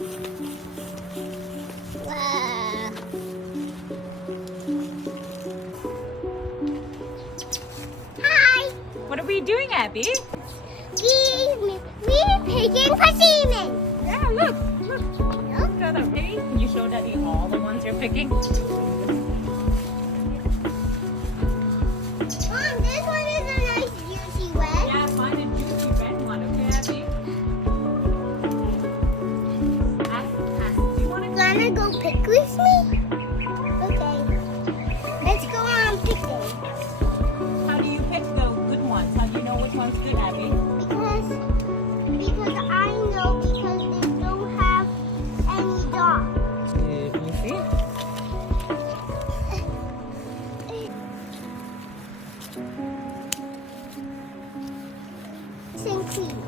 Wow. Hi. What are we doing, Abby? We're picking persimmons. Yeah, look. Look at them. Hey, can you show Daddy all the ones you're picking? Mom, this one is a nice juicy red. Yeah, find a juicy red one, okay, Abby? Do you want to Gonna go pick with me?